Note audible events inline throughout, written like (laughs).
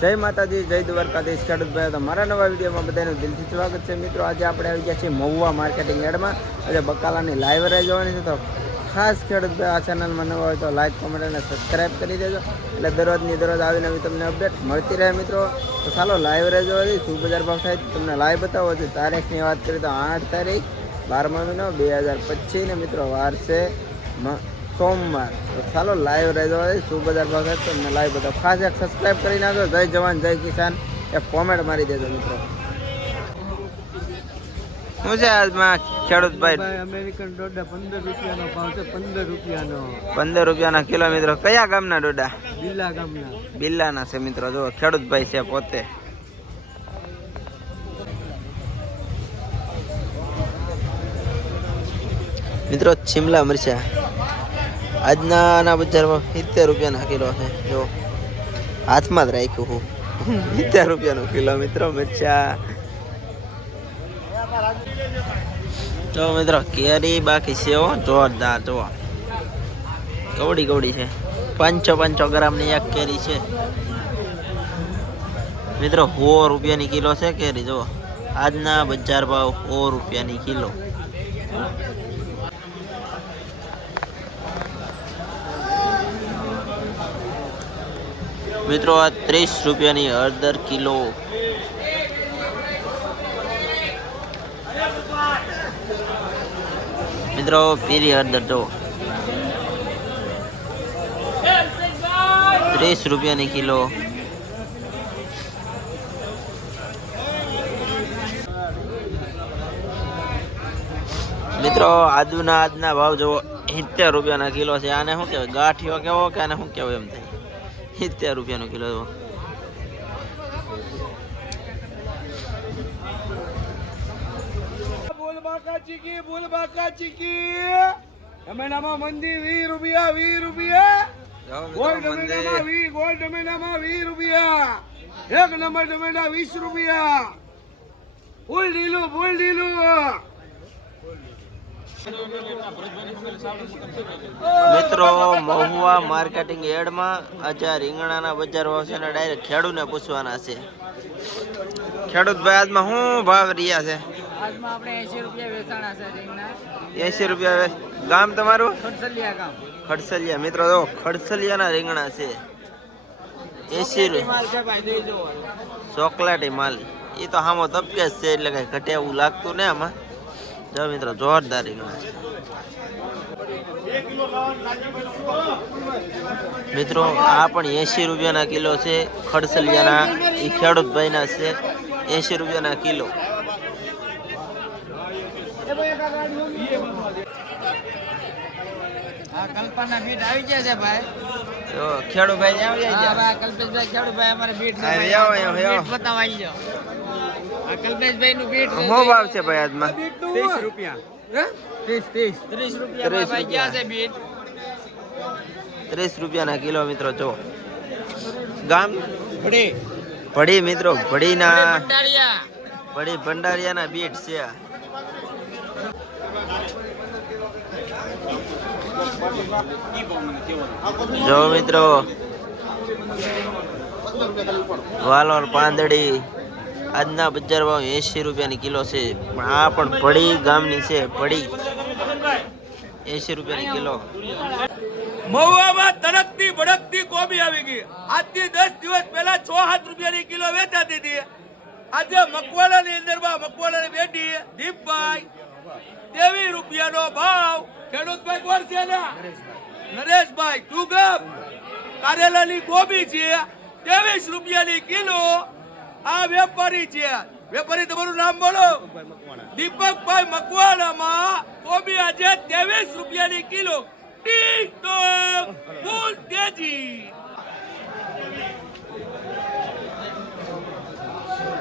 જય માતાજી, જય દ્વારકાધીશ ખેડૂતભાઈ મારા નવા વિડીયોમાં બધાનું દિલથી સ્વાગત છે. મિત્રો, આજે આપણે આવી ગયા છીએ મહુવા માર્કેટિંગ યાર્ડમાં. આજે બકાલાની લાઈવ રાઈ જોવાની છે. તો ખાસ ખેડૂત ભાઈ આ ચેનલમાં નવા હોય તો લાઇક કોમેન્ટ અને સબસ્ક્રાઈબ કરી દેજો. એટલે દરરોજની દરરોજ આવી નવી તમને અપડેટ મળતી રહે, મિત્રો. તો ચાલો લાઈવ રાઈ જોવા શું બજાર ભાવ થાય તમને લાઈવ બતાવો. છે તારીખની વાત કરીએ તો આઠ તારીખ બારમા મહિનો બે હજાર પચીસ ને મિત્રો, વાર છે મ- સોમવાર. તો ચાલો લાઈવ રહેજો શું બધા ભાવ તો તમને લાઈવ બધા ખાસ એક સબસ્ક્રાઈબ કરી નાખજો. જય જવાન જય કિસાન. એક કોમેન્ટ મારી દેજો મિત્રો. શું છે આજમાં ખેડૂત ભાઈ ભાઈ અમેરિકન ડોડા પંદર રૂપિયાનો ભાવ છે પંદર રૂપિયાનો. પંદર રૂપિયાના કિલો મિત્રો. કયા ગામના ડોડા? બિલ્લા ગામના. બિલ્લાના છે મિત્રો. જો ખેડૂત ભાઈ છે પોતે. મિત્રો શિમલા મરચા. આજના બજારમાં સિત્તેર રૂપિયાના કિલો છે, જો. હાથમાં જ રાખ્યું હું. સિત્તેર રૂપિયાનો કિલો, મિત્રો મરચા જો મિત્રો, કેરી બાકી હો, જોરદાર જો કવડી કવડી છે. પાંચસો પાંચસો ગ્રામની એક કેરી છે. મિત્રો, સો રૂપિયાની કિલો છે કેરી જો આજના બજાર ભાવ સો રૂપિયાની કિલો. મિત્રો, આ ત્રીસ રૂપિયાની હળદર કિલો. મિત્રો પીરી હળદર જો. ત્રીસ રૂપિયાની કિલો. મિત્રો, આદુના આજના ભાવ જુઓ, સિત્તેર રૂપિયાના કિલો છે. આને શું કહેવાય? ગાંઠિયો કેવો કે આને શું કહેવાય એમ થાય? સિત્તેર રૂપિયાનો કિલો જુઓ બોલ બાકા ચીકી બોલ બાકા ચીકી ટમેટામાં મંદી વીસ રૂપિયા વીસ રૂપિયા. ગોળ ટમેટામાં વીસ ગોળ ટમેટામાં વીસ રૂપિયા. એક નંબર ટમેટા વીસ રૂપિયા. ફૂલ ઢીલું ફૂલ ઢીલું. મિત્રો મહુવા માર્કેટિંગ એડમાં આજે રીંગણાના બજાર ભાવ છે ડાયરેક્ટ ખેડૂને પૂછવાના છે. ખેડૂત ભાઈ આજમાં શું ભાવ રહ્યા છે? આજમાં આપણે રૂપિયા વેચાણા છે રીંગણા. એસી રૂપિયા ગામ તમારું? ખડસલિયા ગામ. ખડસલિયા. મિત્રો જો ખડસલિયાના રીંગણા છે. એસી રૂપિયા છે ચોકલેટી માલ. એ તો હામો તપકે છે એટલે કઈ ઘટે એવું લાગતું ને આમાં. જો મિત્રો જોરદાર. મિત્રો આ પણ એસી રૂપિયાના કિલો છે. ખડસલિયાના એ ખેડૂત ભાઈના છે. એસી રૂપિયાના કિલો. કલ્પના બીટ આવી ગયા છે ભાઈ. કલ્પેશભાઈ ખેડૂતભાઈ અમારે બીટ બતાવવા આવી જાઓ. કલ્પેશભાઈ નું બીટ છે શું ભાવ છે ભાઈ આજમાં? ત્રીસ રૂપિયા. ત્રીસ ત્રીસ. ત્રીસ રૂપિયા ભાઈ ક્યાં છે બીટ? ત્રીસ રૂપિયાના કિલો મિત્રો જો ગામ? ભડી. ભડી મિત્રો ભડીના ભંડારીયા. ભડી ભંડારિયાના બીટ છે. જો મિત્રો વાલોર પાંદડી આજના બજાર ભાવ એસી રૂપિયાની કિલો છે. પણ આ પણ ભડી ગામની છે ભડી એસી રૂપિયાની કિલો. મહુવામાં તડકતી ભડકતી કોબી આવી ગઈ. આજથી દસ દિવસ પહેલા છ સાત રૂપિયાની કિલો વેચાતી હતી આજે મકવાડાની અંદરમાં મકવાડાની બેટી દીપભાઈ, તેવી રૂપિયાનો ભાવ. ખેડૂતભાઈ કોણ છે નરેશભાઈ, તું ગપ. કારેલાની કોબી છે, ત્રેવીસ રૂપિયાની કિલો. આ વેપારી છે. વેપારી, તમારું નામ બોલો. દીપકભાઈ મકવાડામાં કોબી આજે ત્રેવીસ રૂપિયાની કિલો. તેજી.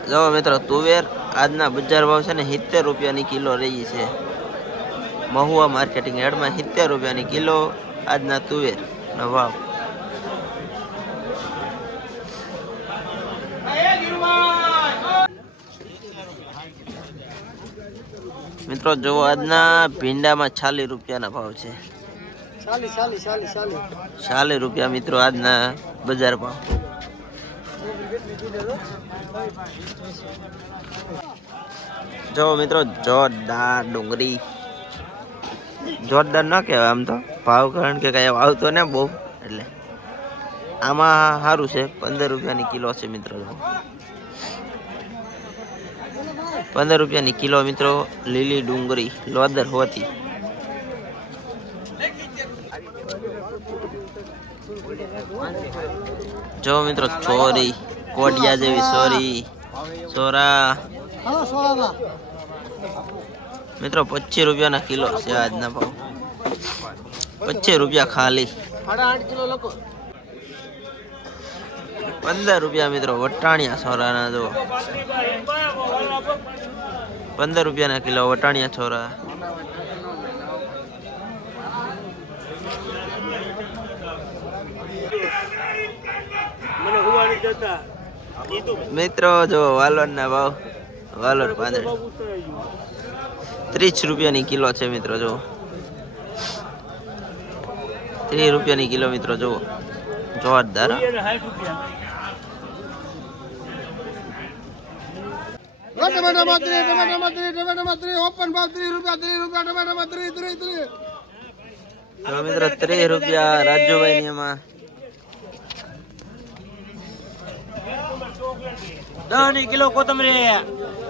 જો મિત્રો, તુવેર આજના બજાર ભાવ છે ને સિત્તેર રૂપિયાની કિલો રહી છે. મહુવા માર્કેટિંગ યાર્ડમાં સિત્તેર રૂપિયાની કિલો આજના તુવેર ભાવ. મિત્રો, જુઓ, આજના ભીંડામાં છાલી રૂપિયાના ભાવ છે. ચાલી ચાલી ચાલી ચાલી ચાલીસ રૂપિયા મિત્રો, આજના બજાર ભાવ. જો મિત્રો, જોરદાર ડુંગળી. જોરદાર ન કહેવાય આમ તો. ભાવ કારણ કે કઈ આવતો ને બહુ, એટલે. આમાં સારું છે, પંદર રૂપિયાની કિલો છે મિત્રો. પંદર રૂપિયાની કિલો મિત્રો લીલી ડુંગળી લોદર હોતી. જો મિત્રો છોરી કોડિયા જેવી સોરી, સોરા. મિત્રો પચીસ રૂપિયાના કિલો છે આજના ભાવ. પચીસ રૂપિયા ખાલી. પંદર રૂપિયા મિત્રો, વટાણિયા છોરાના જો પંદર રૂપિયાના કિલો વટાણિયા છોરા. મિત્રો જો વાલોર ના ભાવ વાલોર પાંદર ત્રીસ રૂપિયાની કિલો છે મિત્રો જો ત્રીસ રૂપિયાની કિલો મિત્રો જો જોરદાર. ટમેટામાં ત્રીસ ટમેટામાં ત્રીસ ટમેટામાં ત્રીસ ઓપન ભાવ ત્રીસ રૂપિયા ત્રીસ રૂપિયા ટમેટામાં ત્રીસ ત્રીસ ત્રીસ તો મિત્રો ત્રીસ રૂપિયા રાજુભાઈ ની એમાં દહની કિલો કોથમરી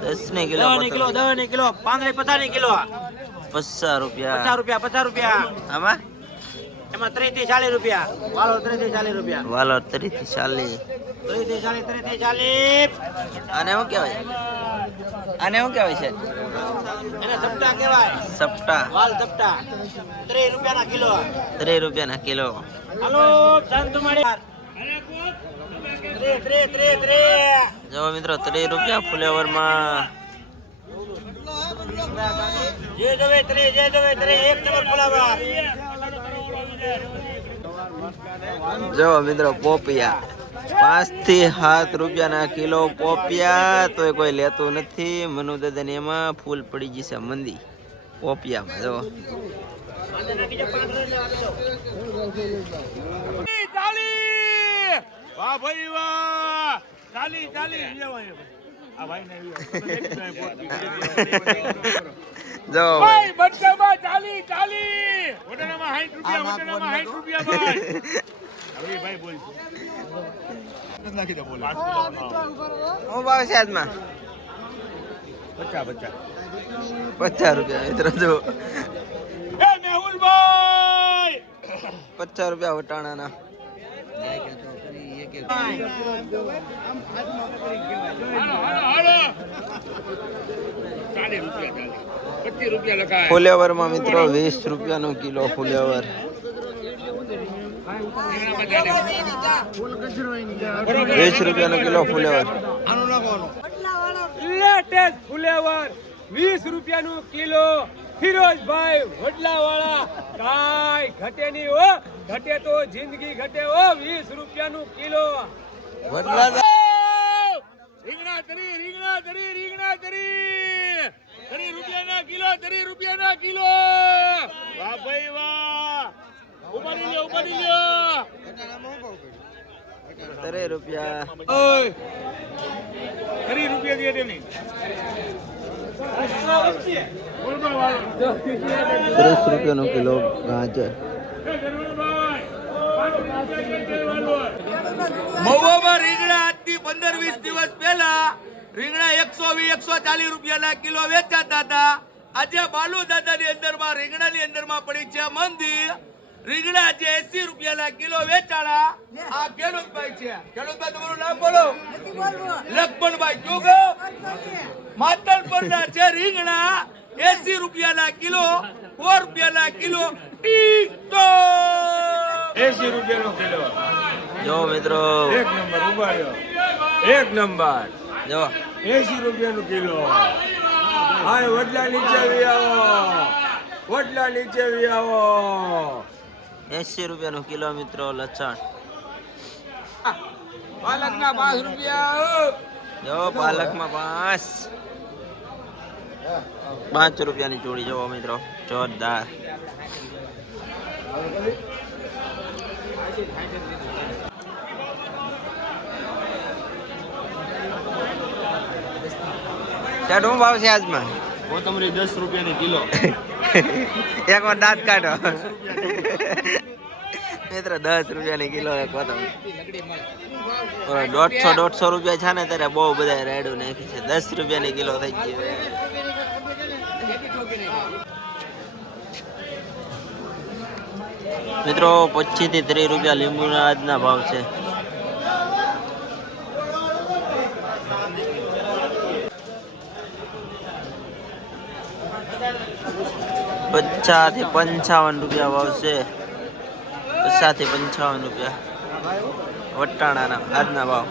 દસની કિલો ની કિલો દસની કિલો. પાંદડી પચાસની કિલો પચાસ પચાસ રૂપિયા રૂપિયા પચાસ રૂપિયા. આમાં? એમાં ત્રીસથી ચાલીસ રૂપિયા. વાલો ત્રીસથી ચાલીસ રૂપિયા. વાલો ત્રીસથી ચાલીસ. ત્રીસથી ચાલીસ ત્રીસથી ચાલીસ. અને શું કહેવાય? આને શું કહેવાય છે? એને સપ્ટા કહેવાય. સપ્ટા વાલ સપ્ટા ત્રીસ રૂપિયાના કિલો. ત્રીસ રૂપિયાના કિલો. હાલો શાંતુ ત્રીસ જો મિત્રો ત્રીસ રૂપિયા ફ્લેવરમાં. જે જવે ત્રીસ જે જવે ત્રીસ એક નંબર ફુલાવર. જો મિત્રો, પોપિયા. પાંચથી સાત રૂપિયાના કિલો પોપિયા તો કોઈ લેતું નથી. મનુ દાદાને એમાં ફૂલ પડી જશે મંદી. પોપિયામાં, જો. વાહ ભાઈ વાહ. ચાલી ચાલી. જો. ભાઈ બચ્ચામાં ચાલી ચાલી. વટાણામાં 60 રૂપિયા વટાણામાં 60 રૂપિયા ભાઈ ભાઈ બોલ નાખી દે બોલ હું ભાવ છે આજમાં? પચાસ રૂપિયા મિત્રો જો. એ મેહુલભાઈ! પચાસ રૂપિયા વટાણાના. લખાય ફુલેવરમાં મિત્રો વીસ રૂપિયાનો કિલો ફુલેવર વીસ રૂપિયાનો કિલો ફુલેવર લેટેસ્ટ ફુલેવર વીસ રૂપિયાનું કિલો. ફિરોજભાઈ વડલાવાળા. કાંઈ ઘટે નહીં હો. ઘટે તો જિંદગી ઘટે હો. વીસ રૂપિયાનું કિલો. રીંગણા તરી રીંગણા તરી રીંગણા તરી. તરી રૂપિયાના કિલો તરી રૂપિયાના કિલો. વાહ ભાઈ વાહ. ઉપાડી લ્યો ઉપાડી લ્યો. તરે રૂપિયા. ઓય. તરી રૂપિયા દે દે વાળો ત્રીસ રૂપિયાનું કિલો ગાજર. મહુવામાં રીંગણા આજથી પંદર વીસ દિવસ પહેલા રીંગણા એકસો વીસ, એકસો ચાલીસ રૂપિયાના કિલો વેચાતા હતા. આજે બાલુ દાદાની અંદરમાં, રીંગણાની અંદરમાં પડી છે મંદિર રીંગણા જે એસી રૂપિયાના કિલો વેચાણા આ ખેડૂતભાઈ છે. ખેડૂતભાઈ તમારું નામ બોલો. લખમણભાઈ શું કહો? માતલપરના છે રીંગણા એસી રૂપિયાના કિલો સો રૂપિયાના કિલો ટીકટો એસી રૂપિયાનો કિલો. જો મિત્રો. એક નંબર ઊભા એક નંબર. જો. એસી રૂપિયાનું કિલો. હા વડલા નીચે આવી આવો. વડલા નીચે આવી આવો. એસી રૂપિયાનું કિલો મિત્રો લચ્છણ પાલકના પાંચ રૂપિયા. જો પાલકમાં પાંચ. પાંચ રૂપિયાની ચૂડી જોવો મિત્રો. જોરદાર. ત્યાં શું ભાવ છે આજમાં? કોથમરી દસ રૂપિયાની કિલો. (laughs) એક વાર દાંત કાઢો. મિત્ર, દસ રૂપિયાની કિલો એક દોઢસો દોઢસો રૂપિયા છે ને, ત્યારે બહુ બધા રેડું નાખી છે. દસ રૂપિયાની કિલો થઈ ગઈ મિત્રો પચીસથી ત્રીસ રૂપિયા લીંબુના આજના ભાવ છે. પચાસથી પંચાવન રૂપિયા ભાવ છે. પચાસથી પંચાવન રૂપિયા. વટાણાના આજના ભાવ.